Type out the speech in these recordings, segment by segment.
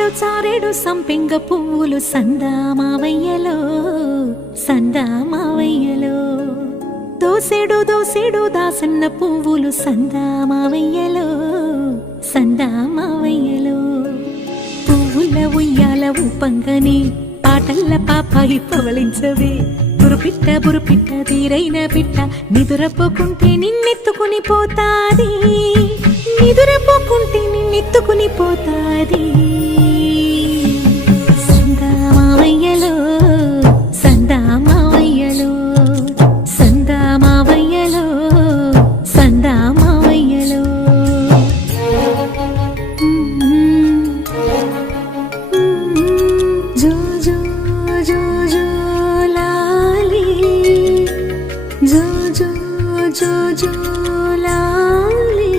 మారేడు చారేడు సంపెంగ పువ్వులు సందామావయ్యలో సందామావయ్యలో దోసెడు దోసెడు దాసన్న పువ్వులు సందామావయ్యలో సందామావయ్యలో పువ్వుల ఉయ్యాల ఊపంగని పాటల్ల పాపాయి పవళించవే బురుపిట్ట తీరైన పిట్ట నిదురపోకుంటే నిన్నెత్తుకుని పోతాది నిదురపోకుంటే నిన్నెత్తుకుని పోతాది సందామావయ్యలో సందామావయ్యలో సందామావయ్యలో సందామావయ్యలో జో జో జో జో లాలి జో జో జో జో లాలి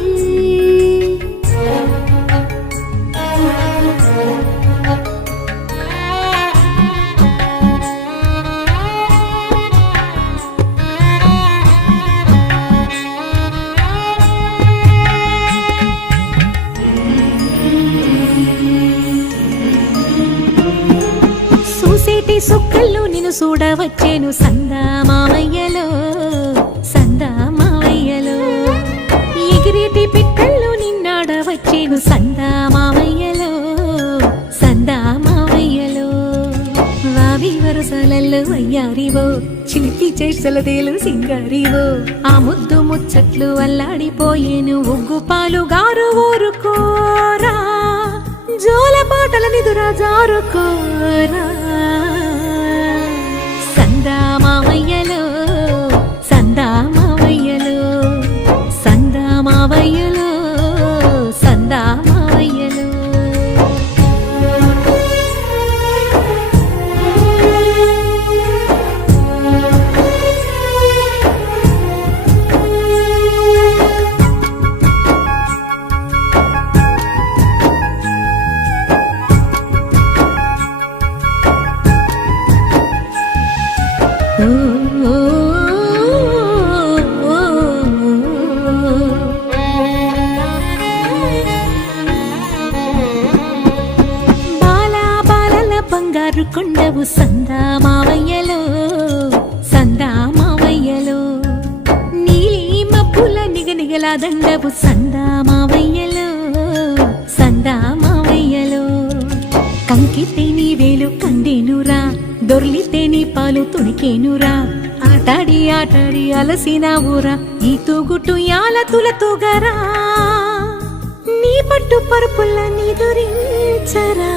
చూసేటి సుక్కల్లో నిన్ను చూడవచ్చేను సందామావయ్యలో సందామావయ్యలో ఎగిరేటి పిట్టల్లో నిన్నాడవచ్చేను సందామావయ్యలో సందామావయ్యలో వావి వరసలల్లో వయ్యారివో చిలిపి చేసలదేలు సింగారివో ఆ ముద్దు ముచ్చట్లు అల్లాడిపోయేను ఉగ్గు పాలు గారు ఊరుకోరా జోల పాటల నిదురా జారుకోరా సందామావయ్యలో సందామావయ్యలో సందామావయ్యలో సందామావయ్యలో బంగారు కొండవు సందామావయ్యలో సందామావయ్యలో నీలి మబ్బుల నిగనిగల దండవు సందామావయ్యలో సందామావయ్యలో కంకితే నీ వేలు కందేనురా దొర్లితే నీ పాలు తుడికేనురా ఆటాడి ఆటాడి అలసిన ఊరా ఈ తూగుటు యాల తుల తూగరా నీ పట్టు పరుపుల్ల నీ దొరించరా